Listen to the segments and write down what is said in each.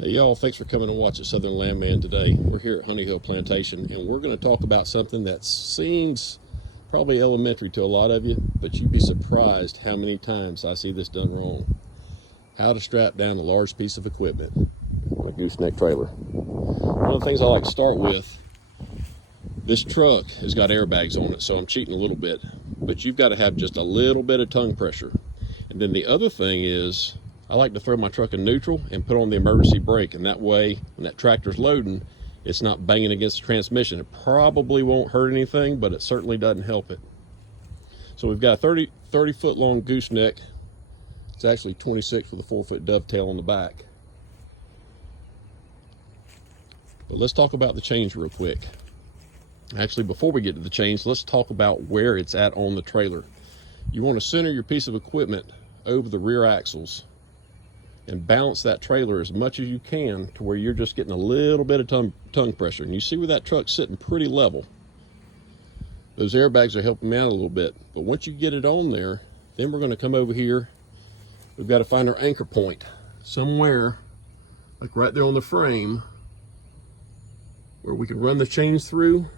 Hey y'all, thanks for coming and watching Southern Landman today. We're here at Honey Hill Plantation and we're going to talk about something that seems probably elementary to a lot of you, but you'd be surprised how many times I see this done wrong. How to strap down a large piece of equipment, a gooseneck trailer. One of the things I like to start with, this truck has got airbags on it, so I'm cheating a little bit, but you've got to have just a little bit of tongue pressure. And then the other thing is, I like to throw my truck in neutral and put on the emergency brake, and that way when that tractor's loading, it's not banging against the transmission. It probably won't hurt anything, but it certainly doesn't help it. So we've got a 30 foot long gooseneck. It's actually 26 with a 4-foot dovetail on the back. But let's talk about the chains real quick. Actually, before we get to the chains, let's talk about where it's at on the trailer. You want to center your piece of equipment over the rear axles and balance that trailer as much as you can to where you're just getting a little bit of tongue pressure. And you see where that truck's sitting pretty level. Those airbags are helping me out a little bit. But once you get it on there, then we're going to come over here. We've got to find our anchor point somewhere, like right there on the frame, where we can run the chains through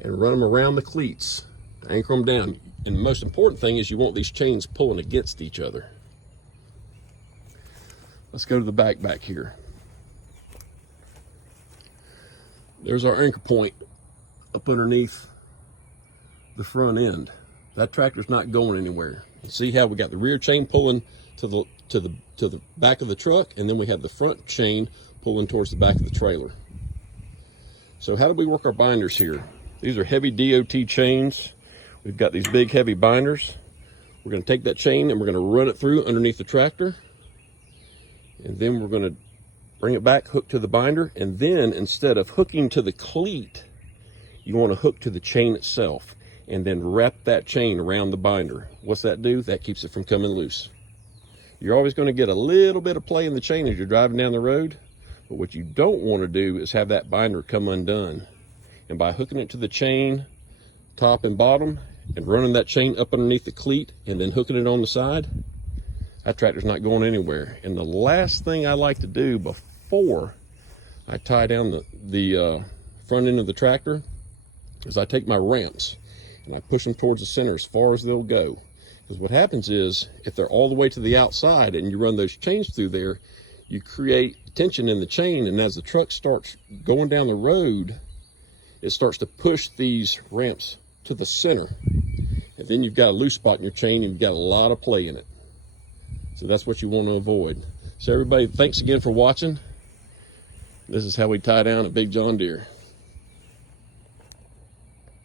and run them around the cleats to anchor them down. And the most important thing is you want these chains pulling against each other. Let's go to the back here. There's our anchor point up underneath the front end. That tractor's not going anywhere. You see how we got the rear chain pulling to the back of the truck, and then we have the front chain pulling towards the back of the trailer. So how do we work our binders here? These are heavy DOT chains. We've got these big heavy binders. We're going to take that chain and we're going to run it through underneath the tractor. And then we're going to bring it back, hook to the binder, and then instead of hooking to the cleat, you want to hook to the chain itself and then wrap that chain around the binder. What's that do? That keeps it from coming loose. You're always going to get a little bit of play in the chain as you're driving down the road, but what you don't want to do is have that binder come undone. And by hooking it to the chain, top and bottom, and running that chain up underneath the cleat and then hooking it on the side, that tractor's not going anywhere. And the last thing I like to do before I tie down the front end of the tractor is I take my ramps and I push them towards the center as far as they'll go. Because what happens is, if they're all the way to the outside and you run those chains through there, you create tension in the chain, and as the truck starts going down the road, it starts to push these ramps to the center. And then you've got a loose spot in your chain and you've got a lot of play in it. So that's what you want to avoid. So everybody, thanks again for watching. This is how we tie down a big John Deere.